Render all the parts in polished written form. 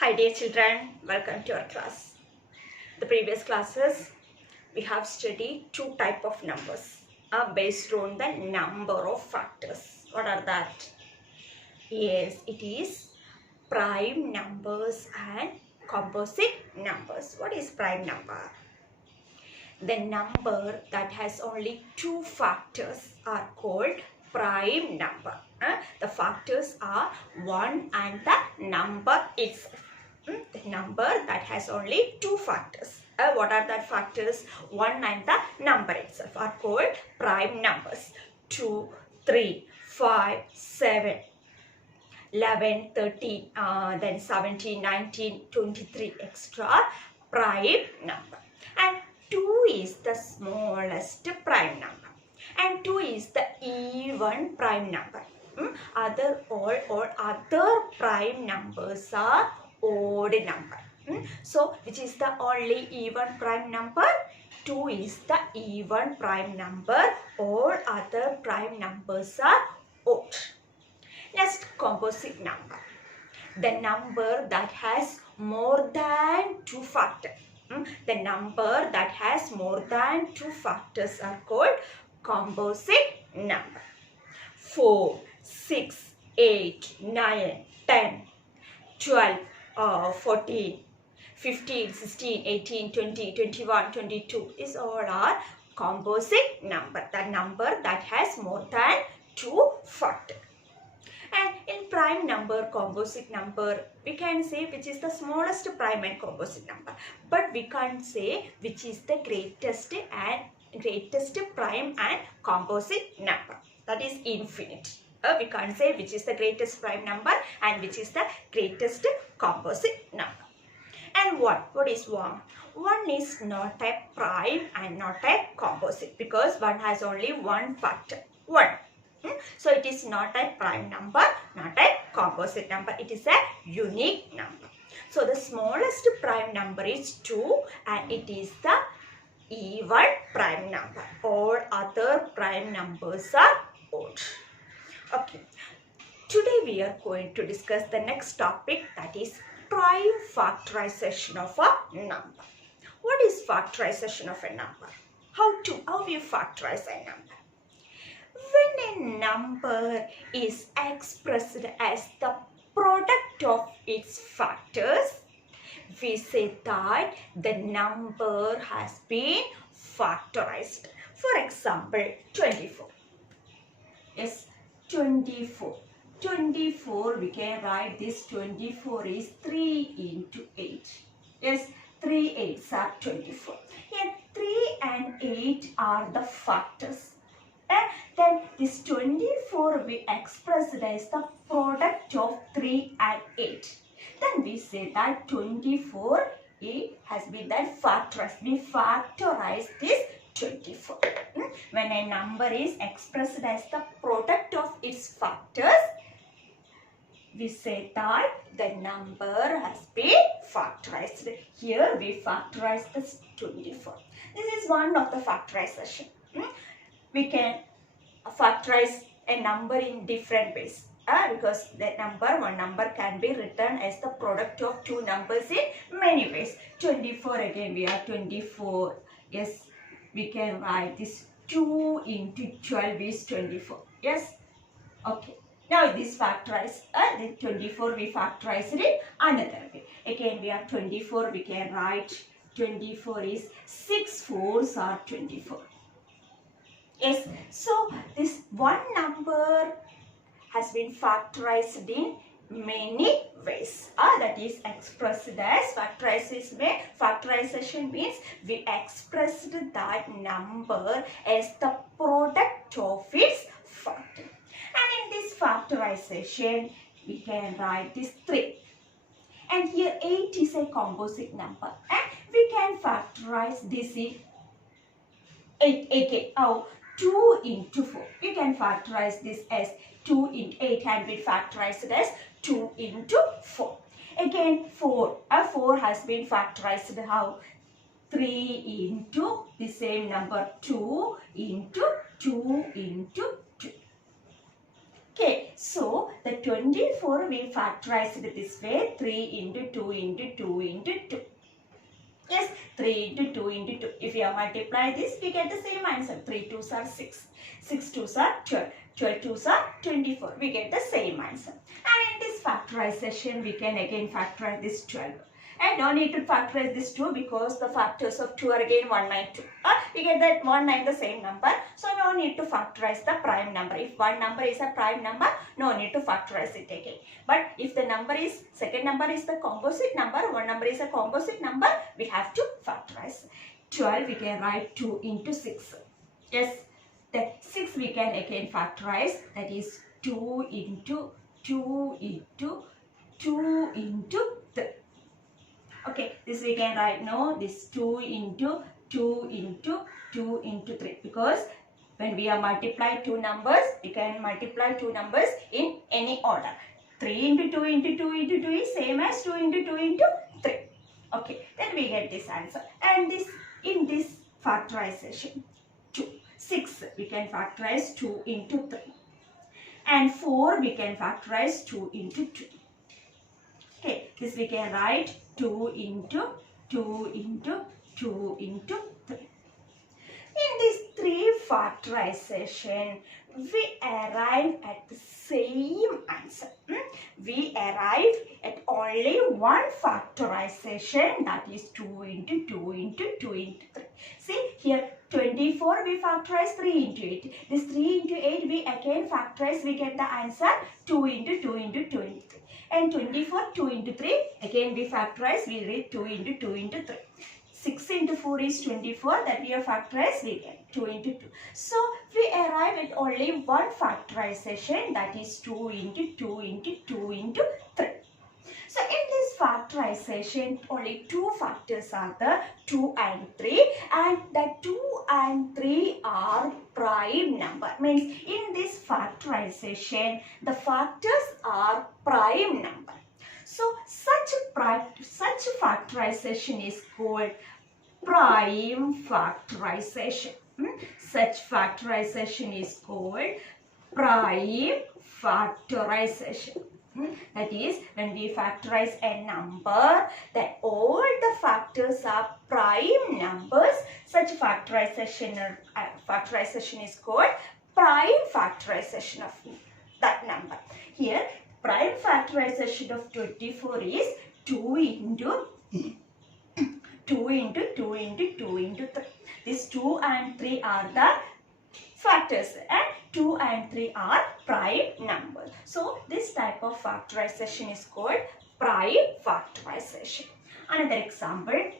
Hi dear children, welcome to our class. The previous classes we have studied two type of numbers based on the number of factors. What are that? Yes, it is prime numbers and composite numbers. What is prime number? The number that has only two factors are called prime number. The factors are 1 and the number itself. The number that has only two factors. What are the factors? 1 and the number itself are called prime numbers. 2, 3, 5, 7, 11, 13, then 17, 19, 23, etc. prime number. And 2 is the smallest prime number. And 2 is the even prime number. All other prime numbers are odd number. So, which is the only even prime number? 2 is the even prime number. All other prime numbers are odd. Next, composite number. The number that has more than two factors. The number that has more than two factors are called composite number. 4, 6, 8, 9, 10, 12, 14, 15, 16, 18, 20, 21, 22 is all are composite number. The number that has more than two factors. And in prime number, composite number, we can say which is the smallest prime and composite number. But we can't say which is the greatest prime and composite number. That is infinite. We can't say which is the greatest prime number and which is the greatest composite number. And what is 1? 1 is not a prime and not a composite because 1 has only one factor, 1. So it is not a prime number, not a composite number. It is a unique number. So the smallest prime number is 2 and it is the even prime number. All other prime numbers are odd. Okay. Today we are going to discuss the next topic, that is prime factorization of a number. What is factorization of a number? How you factorize a number? When a number is expressed as the product of its factors, we say that the number has been factorized. For example, 24. Yes, 24. 24, we can write this 24 is 3 into 8. Yes, 3 8s are 24. Here 3 and 8 are the factors. Then this 24 we express it as the product of 3 and 8. Then we say that 24 has been that factorized. We factorize this 24. When a number is expressed as the product of its factors, we say that the number has been factorized. Here we factorize this 24. This is one of the factorization. We can factorize a number in different ways because one number can be written as the product of two numbers in many ways. 24 again we are 24. Yes, we can write this 2 into 12 is 24. Yes, okay. Now this factorize, the 24 we factorize it in another way. Again we are 24, we can write 24 is 6 4s are 24. Yes, so this one number has been factorized in many ways. That is expressed as factorization means we expressed that number as the product of its factor. And in this factorization, we can write this 3. And here 8 is a composite number. And we can factorize this in 8 again. 2 into 4. We can factorize this as 2 into 8 and we factorize it as 2 into 4. Again 4. 4 has been factorized how? 3 into the same number 2 into 2 into 2. Okay, so the 24 we factorized this way, 3 into 2 into 2 into 2. Yes, 3 into 2 into 2. If you multiply this, we get the same answer. 3 2s are 6. 6 2s are 12. 12 2s are 24. We get the same answer. And in this factorization, we can again factorize this 12. And no need to factorize this 2 because the factors of 2 are again 1 and 2. We get that 1 and the same number. So no need to factorize the prime number. If one number is a prime number, no need to factorize it again. But if the number is, second number is the composite number, one number is a composite number, we have to factorize. 12 we can write 2 into 6. Yes, that 6 we can again factorize. That is 2 into 2 into 2 into 3. Okay, this we can write now, this 2 into 2 into 2 into 3, because when we are multiply two numbers, we can multiply two numbers in any order. 3 into 2 into 2 into 2 is same as 2 into 2 into 3. Okay, then we get this answer. And this, in this factorization, 6 we can factorize 2 into 3. And 4 we can factorize 2 into 2. Okay, this we can write 2 into 2 into 2 into 3. In this 3 factorization, we arrive at the same answer. We arrive at only one factorization, that is 2 into 2 into 2 into 3. See here, 24 we factorize 3 into 8. This 3 into 8 we again factorize, we get the answer 2 into 2 into 2 into 3. And 24, 2 into 3, again we factorize, we read 2 into 2 into 3. 6 into 4 is 24, that we have factorized, we get 2 into 2. So, we arrive at only one factorization, that is 2 into 2 into 2 into 3. So, in this factorization, only two factors are there, 2 and 3, and the 2 and 3 are prime number. Means, in this factorization, the factors are prime number. So, such factorization is called prime factorization. Such factorization is called prime factorization. That is, when we factorize a number, that all the factors are prime numbers, such factorization is called prime factorization of that number. Here, prime factorization of 24 is 2 into 2 into 2 into 2 into 3. These 2 and 3 are the factors, and 2 and 3 are prime numbers. So, this type of factorization is called prime factorization. Another example.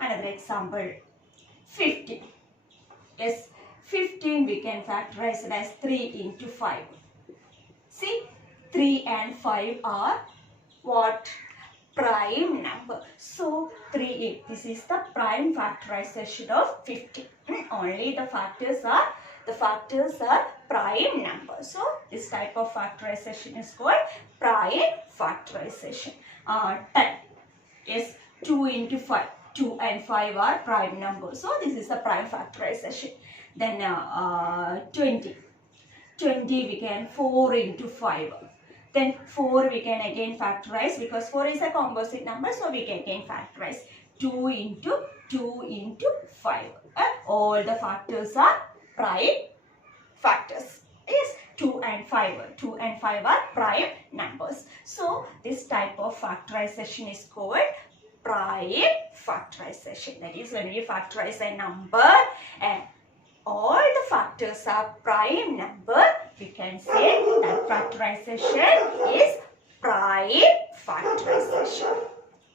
Another example, 15. Yes, 15 we can factorize it as 3 into 5. See, 3 and 5 are what? Prime number. So, 3, this is the prime factorization of 15. Only the factors are prime numbers. So, this type of factorization is called prime factorization. 10. Yes, 2 into 5. 2 and 5 are prime numbers. So, this is the prime factorization. Then 20. 20 we can 4 into 5. Then 4 we can again factorize because 4 is a composite number. So, we can again factorize 2 into 2 into 5. All the factors are prime factors. Yes, 2 and 5. 2 and 5 are prime numbers. So, this type of factorization is called prime factorization. That is, when we factorize a number and all the factors are prime number, we can say that factorization is prime factorization.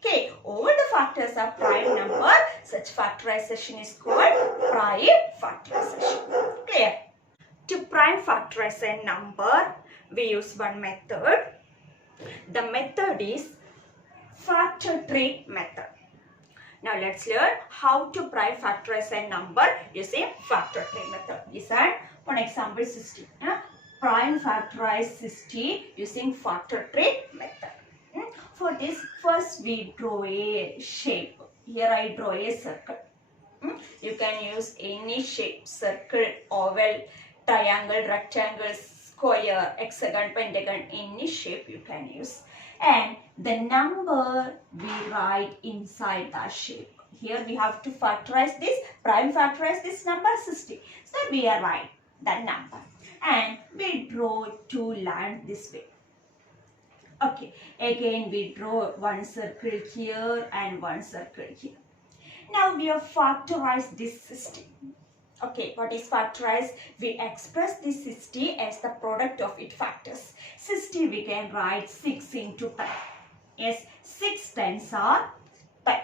Okay, all the factors are prime number, such factorization is called prime factorization. Clear? To prime factorize a number, we use one method. The method is factor tree method. Now let's learn how to prime factorize a number using factor tree method. Listen, one example 60. Prime factorize 60 using factor tree method. For this, first we draw a shape. Here I draw a circle. You can use any shape, circle, oval, triangle, rectangle, square, hexagon, pentagon, any shape you can use. And the number we write inside that shape. Here we have to factorize this, prime factorize this number 60. So we are write that number. And we draw two lines this way. Okay, again we draw one circle here and one circle here. Now we have factorized this 60. Okay, what is factorized? We express this 60 as the product of its factors. 60 we can write 6 into 10. Yes, 6 tens are 10.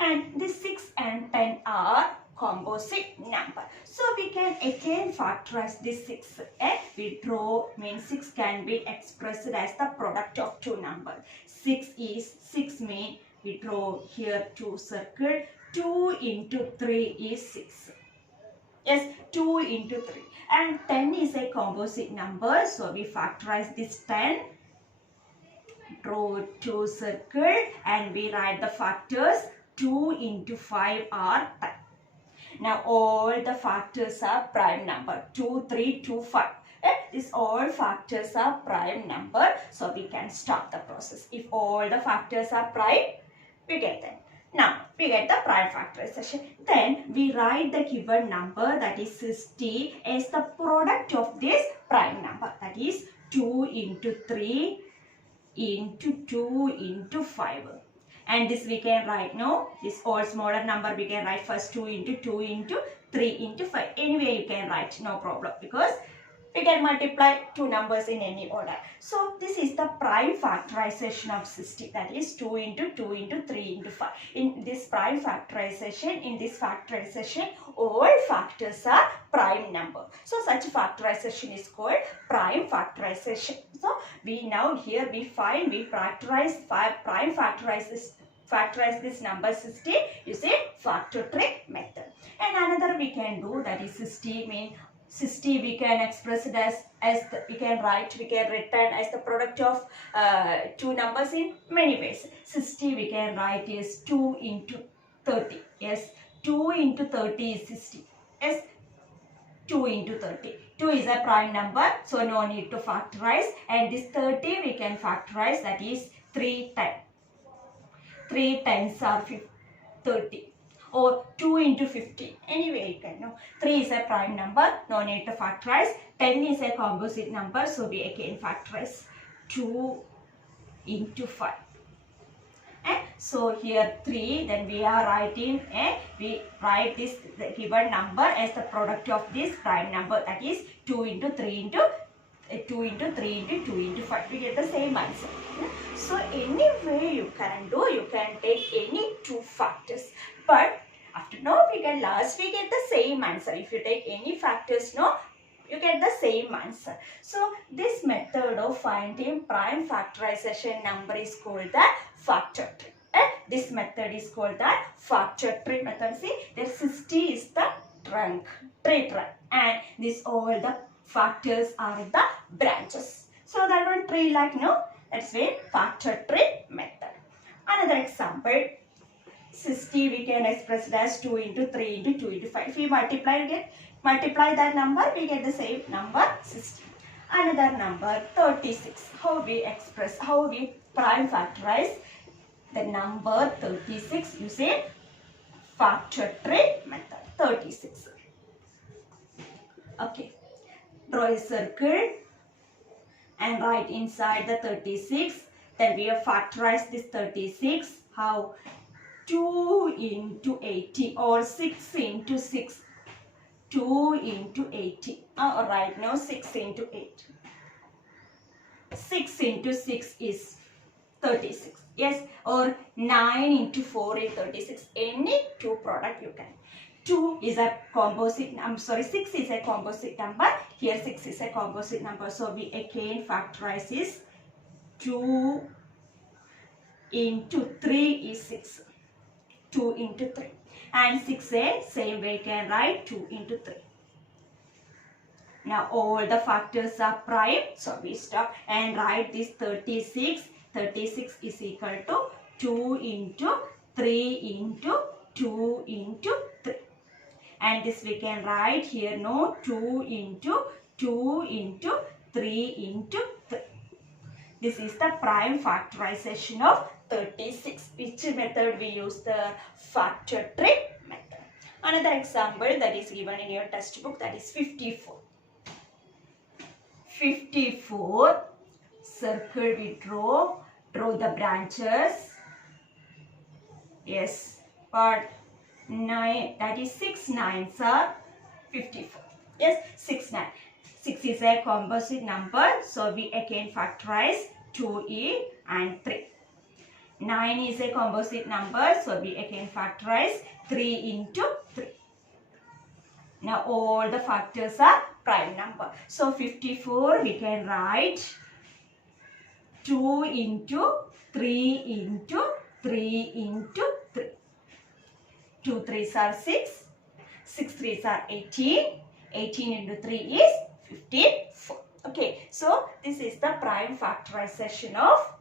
And this 6 and 10 are composite number. So we can again factorize this 6. We draw, means 6 can be expressed as the product of two numbers. 6 means we draw here two circle. 2 into 3 is 6. Yes, 2 into 3. And 10 is a composite number. So we factorize this 10. Draw two circle and we write the factors. 2 into 5 are 10. Now all the factors are prime number. 2, 3, 2, 5. These all factors are prime number. So we can stop the process. If all the factors are prime, we get them. Now we get the prime factorization. Then we write the given number, that is 60, as the product of this prime number. That is 2 into 3 into 2 into 5. And this we can write, no, this all smaller number we can write first 2 into 2 into 3 into 5. Anyway you can write, no problem, because we can multiply two numbers in any order. So this is the prime factorization of 60, that is 2 into 2 into 3 into 5. In this prime factorization, all factors are prime number. So such factorization is called prime factorization. So we now here we factorize prime factorize this number 60 using factor trick method. And another we can do, that is 60 mean 60 we can express it we can return as the product of two numbers in many ways. 60 we can write is 2 into 30. Yes, 2 into 30 is 60. Yes, 2 into 30. 2 is a prime number, so no need to factorize. And this 30 we can factorize, that is 3 10. 3 tens are 30. Or 2 into 50. Anyway, you can know. 3 is a prime number, no need to factorize. 10 is a composite number, so we again factorize 2 into 5. And so here 3, then we are writing, we write this given number as the product of this prime number, that is 2 into 3 into 2 into 3 into 2 into 5. We get the same answer. So any way you can do, you can take any two factors. But after we get the same answer. If you take any factors, you get the same answer. So this method of finding prime factorization number is called the factor tree. This method is called the factor tree method. See, the 60 is the tree trunk, and this all the factors are the branches. So that one tree that's why factor tree method. Another example, 60 we can express it as 2 into 3 into 2 into 5. If we multiply that number, we get the same number 60. Another number 36. How we prime factorize the number 36 using factor tree method. 36. Okay. Draw a circle and write inside the 36. Then we have factorized this 36. How? 2 into 80 or 6 into 6. 2 into 80. Alright, now 6 into 8. 6 into 6 is 36. Yes, or 9 into 4 is 36. Any two product you can. 2 is a composite, 6 is a composite number. Here 6 is a composite number. So we again factorize is 2 into 3 is 6. 2 into 3. And 6a, same way you can write 2 into 3. Now all the factors are prime. So we stop and write this 36. 36 is equal to 2 into 3 into 2 into 3. And this we can write here, no, 2 into 3 into 3. This is the prime factorization of 36. Which method we use? The factor tree method. Another example that is given in your textbook, that is 54. 54, circle we draw the branches. Yes, but 9, that is 6 9s are 54. Yes, 6 9. 6 is a composite number, so we again factorize 2e and 3. 9 is a composite number, so we again factorize 3 into 3. Now all the factors are prime number. So 54 we can write 2 into 3 into 3 into 3. 2 3s are 6, 6 3s are 18, 18 into 3 is 54. Okay, so this is the prime factorization of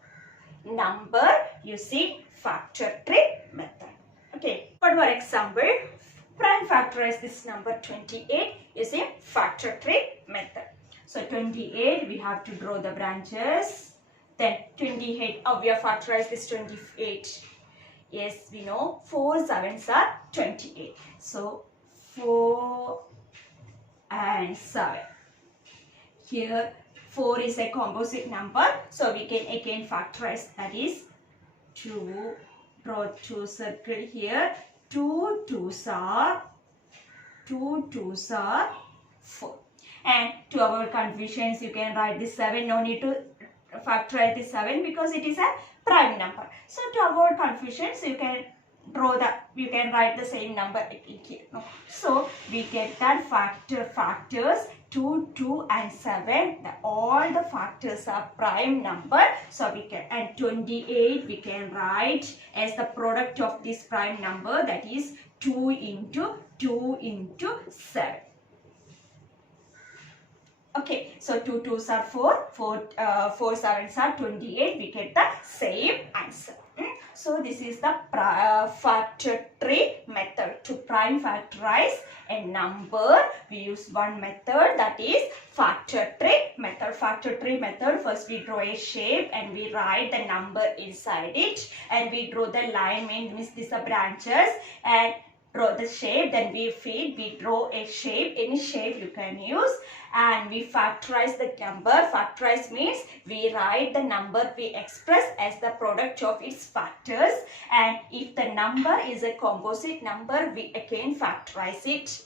number using factor tree method. Okay, one more example. Prime factorize this number 28 using factor tree method. So 28 we have to draw the branches. Then 28, we have factorized this 28. Yes, we know 4 7s are 28. So 4 and 7. Here 4 is a composite number, so we can again factorize, that is 2, draw 2 circle here, 2 2s are 4. And to avoid confusions, you can write this 7, no need to factorize this 7 because it is a prime number. So to avoid confusions, you can write the same number here. No. So we get that factors 2, 2 and 7. All the factors are prime number. So we can, and 28 we can write as the product of this prime number, that is 2 into 7. Okay, so 2 2s are 4, 4 7s are 28. We get the same answer. So this is the factor tree method. To prime factorize a number, we use one method, that is factor tree method. Factor tree method, first we draw a shape and we write the number inside it, and we draw the line, means these are branches, and draw the shape, then we draw a shape, any shape you can use, and we factorize the number. Factorize means we write the number we express as the product of its factors, and if the number is a composite number, we again factorize it.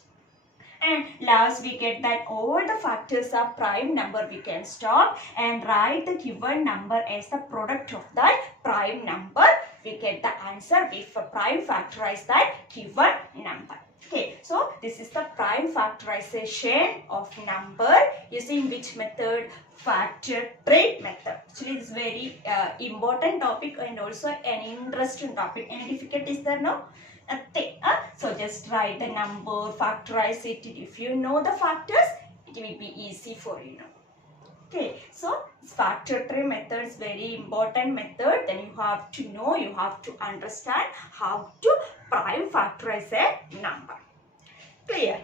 And last we get that all the factors are prime number, we can stop and write the given number as the product of that prime number. We get the answer if a prime factorize that given number. Okay, so this is the prime factorization of number using which method? Factor tree method. Actually, it's very important topic and also an interesting topic. Any difficulties there? No? Nothing. So just write the number, factorize it. If you know the factors, it will be easy for you now. Okay, so factor tree method is very important method. Then you have to know, you have to understand how to prime factorize a number. Clear?